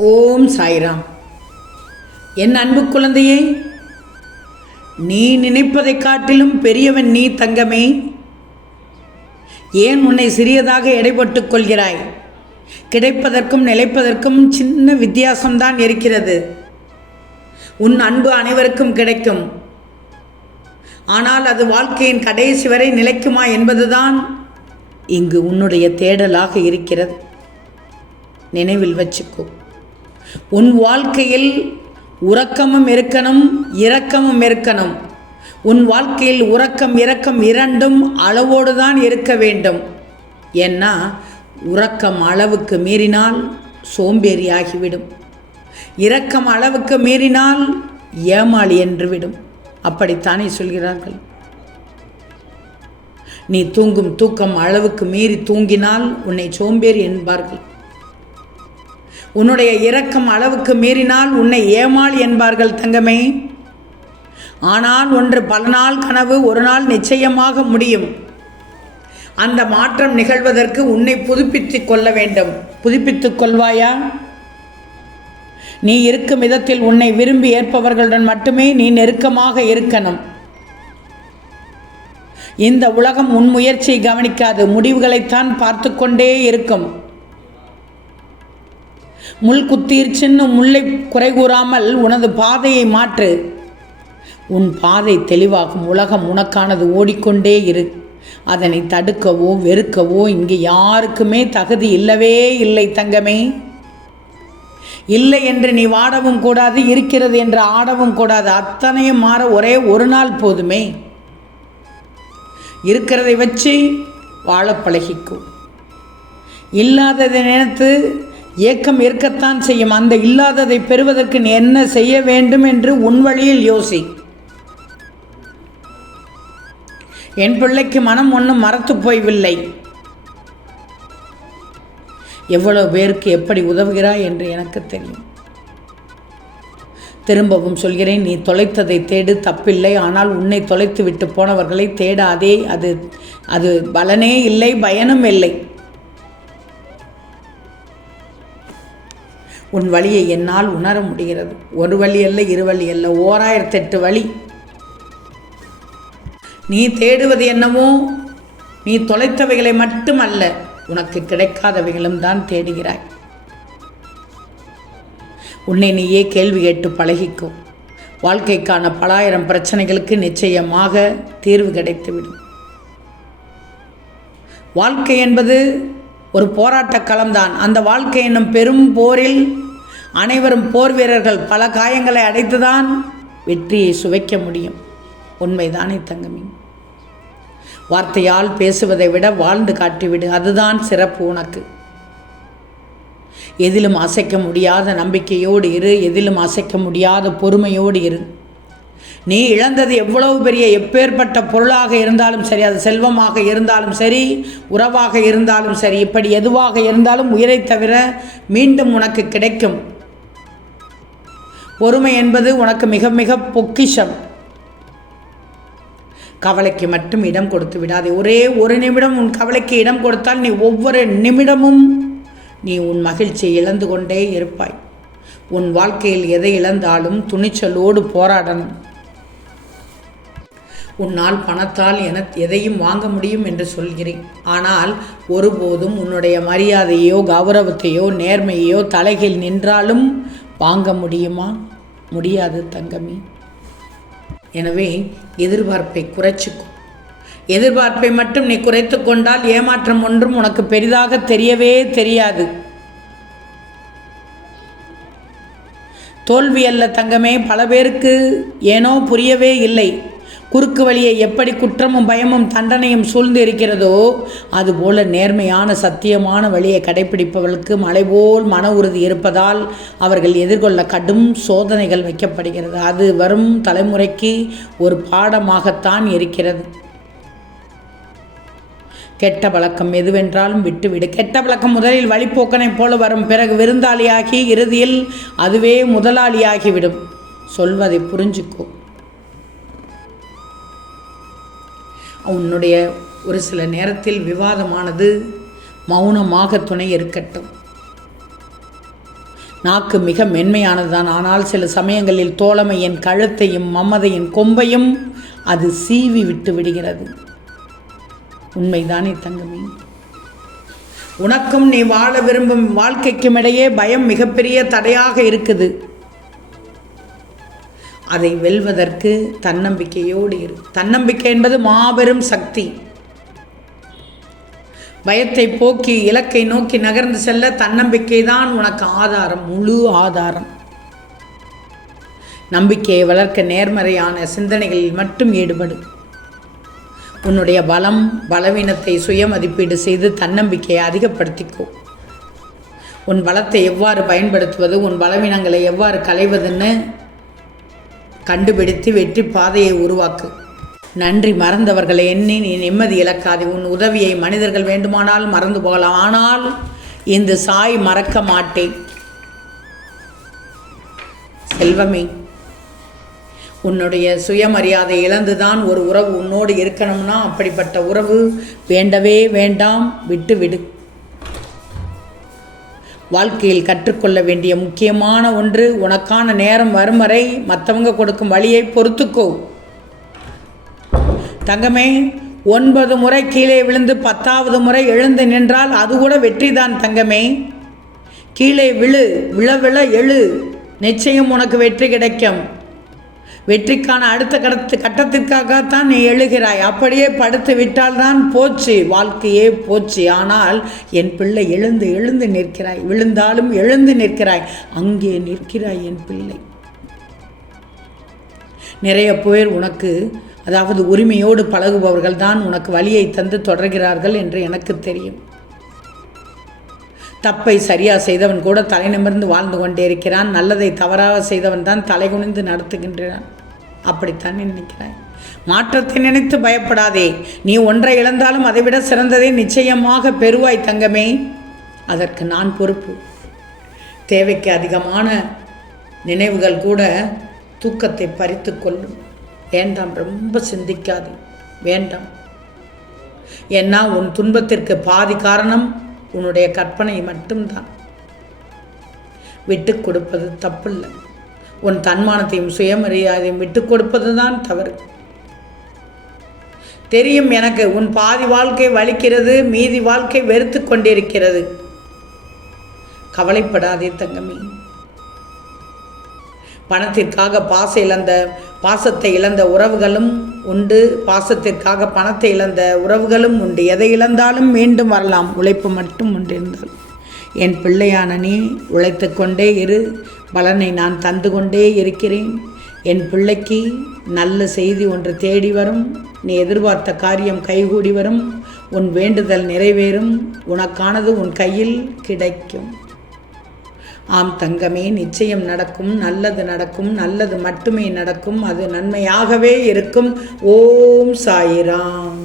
ஓம் சாய்ராம். என் அன்பு குழந்தையே நீ நினைப்பதைக் காட்டிலும் பெரியவன் நீ தங்கமே. ஏன் உன்னை சிறியதாக எடைபட்டுக் கொள்கிறாய்? கிடைப்பதற்கும் நிலைப்பதற்கும் சின்ன வித்தியாசம்தான் இருக்கிறது. உன் அன்பு அனைவருக்கும் கிடைக்கும். ஆனால் அது வாழ்க்கையின் கடைசி வரை நிலைக்குமா என்பதுதான் இங்கு உன்னுடைய தேடலாக இருக்கிறது. நினைவில் வச்சுக்கோ. உன் வாழ்க்கையில் உறக்கமும் இருக்கணும் இரக்கமும் இருக்கணும். உன் வாழ்க்கையில் உறக்கம் இரக்கம் இரண்டும் அளவோடு தான் இருக்க வேண்டும். ஏன்னா உறக்கம் அளவுக்கு மீறினால் சோம்பேறியாகிவிடும். இரக்கம் அளவுக்கு மீறினால் ஏமாளி என்று விடும் அப்படித்தானே சொல்கிறார்கள்? நீ தூங்கும் தூக்கம் அளவுக்கு மீறி தூங்கினால் உன்னை சோம்பேறி என்பார்கள். உன்னுடைய இரக்கம் அளவுக்கு மீறினால் உன்னை ஏமாள் என்பார்கள் தங்கமே. ஆனால் ஒன்று பல நாள் கனவு ஒரு நாள் நிச்சயமாக முடியும். அந்த மாற்றம் நிகழ்வதற்கு உன்னை புதுப்பித்துக் கொள்ள வேண்டும். புதுப்பித்துக் கொள்வாயா? நீ இருக்கும் விதத்தில் உன்னை விரும்பி ஏற்பவர்களுடன் மட்டுமே நீ நெருக்கமாக இருக்கணும். இந்த உலகம் உன் முயற்சியை கவனிக்காது. முடிவுகளைத்தான் பார்த்து கொண்டே இருக்கும். முள் குத்தீர்ச்சின்னு முல்லை குறை கூறாமல் உனது பாதையை மாற்று. உன் பாதை தெளிவாகும் உலகம் உனக்கானது ஓடிக்கொண்டே இரு. அதனை தடுக்கவோ வெறுக்கவோ இங்கு யாருக்குமே தகுதி இல்லவே இல்லை தங்கமே. இல்லை என்று நீ வாடவும் கூடாது இருக்கிறது என்று ஆடவும் கூடாது. அத்தனையும் மாற ஒரே ஒரு நாள் போதுமே. இருக்கிறதை வச்சு வாழ பழகிக்கும் இல்லாததை நினைத்து ஏக்கம் இருக்கத்தான் செய்யும். அந்த இல்லாததை பெறுவதற்கு நீ என்ன செய்ய வேண்டும் என்று உன் வழியில் யோசி. என் பிள்ளைக்கு மனம் ஒன்றும் மறத்து போய்வில்லை. எவ்வளவு பேருக்கு எப்படி உதவுகிறாய் என்று எனக்கு தெரியும். திரும்பவும் சொல்கிறேன் நீ தொலைத்ததை தேடு தப்பில்லை. ஆனால் உன்னை தொலைத்து விட்டு போனவர்களை தேடாதே. அது அது பலனே இல்லை பயனும் இல்லை. உன் வழியை என்னால் உணர முடிகிறது. ஒரு வழி அல்ல இரு வழி அல்ல. ஓராயிரத்தெட்டு வழி. நீ தேடுவது என்னவோ நீ தொலைத்தவைகளை மட்டுமல்ல உனக்கு கிடைக்காதவைகளும் தான் தேடுகிறாய். உன்னை நீயே கேள்வி கேட்டு பழகிக்கோ. வாழ்க்கைக்கான பலாயிரம் பிரச்சனைகளுக்கு நிச்சயமாக தீர்வு கிடைத்துவிடும். வாழ்க்கை என்பது ஒரு போராட்ட களம்தான். அந்த வாழ்க்கை என்னும் பெரும் போரில் அனைவரும் போர் வீரர்கள் பல காயங்களை அடைத்துதான் வெற்றியை சுவைக்க முடியும். உண்மைதானே தங்கமி? வார்த்தையால் பேசுவதை விட வாழ்ந்து காட்டிவிடு. அதுதான் சிறப்பு உனக்கு. எதிலும் அசைக்க முடியாத நம்பிக்கையோடு இரு. எதிலும் அசைக்க முடியாத பொறுமையோடு இரு. நீ இழந்தது எவ்வளவு பெரிய எப்பேற்பட்ட பொருளாக இருந்தாலும் சரி அது செல்வமாக இருந்தாலும் சரி உறவாக இருந்தாலும் சரி இப்படி எதுவாக இருந்தாலும் உயிரை தவிர மீண்டும் உனக்கு கிடைக்கும். பொறுமை என்பது உனக்கு மிக மிக பொக்கிஷம். கவலைக்கு மட்டும் இடம் கொடுத்து விடாதே. ஒரே ஒரு நிமிடம் உன் கவலைக்கு இடம் கொடுத்தால் நீ ஒவ்வொரு நிமிடமும் நீ உன் மகிழ்ச்சியை இழந்து கொண்டே இருப்பாய். உன் வாழ்க்கையில் எதை இழந்தாலும் துணிச்சலோடு போராடணும். உன்னால் பணத்தால் என எதையும் வாங்க முடியும் என்று சொல்கிறேன். ஆனால் ஒருபோதும் உன்னுடைய மரியாதையோ கௌரவத்தையோ நேர்மையோ தலைகள் நின்றாலும் வாங்க முடியுமா? முடியாது தங்கமே. எனவே எதிர்பார்ப்பை குறைச்சிக்கும் எதிர்பார்ப்பை மட்டும் நீ குறைத்து கொண்டால் ஏமாற்றம் ஒன்றும் உனக்கு பெரிதாக தெரியவே தெரியாது. தோல்வி அல்ல தங்கமே பல பேருக்கு ஏனோ புரியவே இல்லை. குறுக்கு வழியை எப்படி குற்றமும் பயமும் தண்டனையும் சூழ்ந்து இருக்கிறதோ அதுபோல நேர்மையான சத்தியமான வழியை கடைபிடிப்பவர்களுக்கு மலைபோல் மன உறுதி இருப்பதால் அவர்கள் எதிர்கொள்ள கடும் சோதனைகள் வைக்கப்படுகிறது. அது வரும் தலைமுறைக்கு ஒரு பாடமாகத்தான் இருக்கிறது. கெட்ட பழக்கம் எதுவென்றாலும் விட்டுவிடு. கெட்ட பழக்கம் முதலில் வழிப்போக்கனைப் போல வரும். பிறகு விருந்தாளியாகி இறுதியில் அதுவே முதலாளியாகிவிடும். சொல்வதை புரிஞ்சுக்கோ. உன்னுடைய ஒரு சில நேரத்தில் விவாதமானது மௌனமாக துணை இருக்கட்டும். நாக்கு மிக மென்மையானதுதான். ஆனால் சில சமயங்களில் தோழமையின் கழுத்தையும் மம்மதையின் கொம்பையும் அது சீவி விட்டு விடுகிறது. உண்மைதானே தங்கமே? உனக்கும் நீ வாழ விரும்பும் வாழ்க்கைக்கும் இடையே பயம் மிகப்பெரிய தடையாக இருக்குது. அதை வெல்வதற்கு தன்னம்பிக்கையோடு இரு. தன்னம்பிக்கை என்பது மாபெரும் சக்தி. பயத்தை போக்கி இலக்கை நோக்கி நகர்ந்து செல்ல தன்னம்பிக்கை தான் உனக்கு ஆதாரம் முழு ஆதாரம். நம்பிக்கையை வளர்க்க நேர்மறையான சிந்தனைகளில் மட்டும் ஈடுபடு. உன்னுடைய பலம் பலவீனத்தை சுய மதிப்பீடு செய்து தன்னம்பிக்கையை அதிகப்படுத்திக்கோ. உன் பலத்தை எவ்வாறு பயன்படுத்துவது உன் பலவீனங்களை எவ்வாறு களைவதுன்னு கண்டுபிடித்து வெற்றி பாதையை உருவாக்கு. நன்றி மறந்தவர்களை எண்ணி நீ நிம்மதி இழக்காதே. உன் உதவியை மனிதர்கள் வேண்டுமானால் மறந்து போகலாம். ஆனால் இந்த சாய் மறக்க மாட்டேன். செல்வமே உன்னுடைய சுயமரியாதை இழந்துதான் ஒரு உறவு உன்னோடு இருக்கணும்னா அப்படிப்பட்ட உறவு வேண்டவே வேண்டாம். விட்டு விடு வாழ்க்கையில் கற்றுக்கொள்ள வேண்டிய முக்கியமான ஒன்று உனக்கான நேரம் வரும் வரை மற்றவங்க கொடுக்கும் வழியை பொறுத்துக்கோ. தங்கமே ஒன்பது முறை கீழே விழுந்து பத்தாவது முறை எழுந்து நின்றால் அது கூட வெற்றிதான் தங்கமே. கீழே விழு விழ விழ எழு. நிச்சயம் உனக்கு வெற்றி கிடைக்கும். வெற்றிக்கான அடுத்த கடத்து கட்டத்திற்காகத்தான் நீ எழுகிறாய். அப்படியே படுத்து விட்டால்தான் போச்சு. வாழ்க்கையே போச்சு. ஆனால் என் பிள்ளை எழுந்து எழுந்து நிற்கிறாய். விழுந்தாலும் எழுந்து நிற்கிறாய். அங்கே நிற்கிறாய் என் பிள்ளை. நிறைய பேர் உனக்கு அதாவது உரிமையோடு பழகுபவர்கள் தான் உனக்கு வழியை தந்து தொடர்கிறார்கள் என்று எனக்கு தெரியும். தப்பை சரியாக செய்தவன் கூட தலை நிமிர்ந்து வாழ்ந்து கொண்டே இருக்கிறான். நல்லதை தவறாக செய்தவன் தான் தலைகுனிந்து நடத்துகின்றான். அப்படித்தான் நினைக்கிறாய். மாற்றத்தை நினைத்து பயப்படாதே. நீ ஒன்றை இழந்தாலும் அதைவிட சிறந்ததை நிச்சயமாக பெறுவாய் தங்கமே. அதற்கு நான் பொறுப்பு. தேவைக்கு அதிகமான நினைவுகள் கூட தூக்கத்தை பறித்து கொள்ளும். வேண்டாம் ரொம்ப சிந்திக்காதே. வேண்டாம். ஏன்னா உன் துன்பத்திற்கு பாதி காரணம் உன்னுடைய கற்பனை மட்டும்தான். விட்டு கொடுப்பது தப்பில்லை. உன் தன்மானத்தையும் சுயமரியாதையும் விட்டு கொடுப்பது தான் தவறு. தெரியும் எனக்கு உன் பாதி வாழ்க்கை வலிக்கிறது மீதி வாழ்க்கை வெறுத்து கொண்டிருக்கிறது. கவலைப்படாதே தங்கமே. பணத்திற்காக பாச இழந்த பாசத்தை இழந்த உறவுகளும் உண்டு பாசத்திற்காக பணத்தை இழந்த உறவுகளும் உண்டு. எதை இழந்தாலும் மீண்டும் வரலாம். உழைப்பு மட்டும் உண்டிருந்தது. என் பிள்ளையான நீ உழைத்து கொண்டே இரு. பலனை நான் தந்து கொண்டே இருக்கிறேன். என் பிள்ளைக்கு நல்ல செய்தி ஒன்று தேடி வரும். நீ எதிர்பார்த்த காரியம் கைகூடி வரும். உன் வேண்டுதல் நிறைவேறும். உனக்கானது உன் கையில் கிடைக்கும். ஆம் தங்கமே நிச்சயம் நடக்கும். நல்லது நடக்கும். நல்லது மட்டுமே நடக்கும். அது நன்மையாகவே இருக்கும். ஓம் சாயிராம்.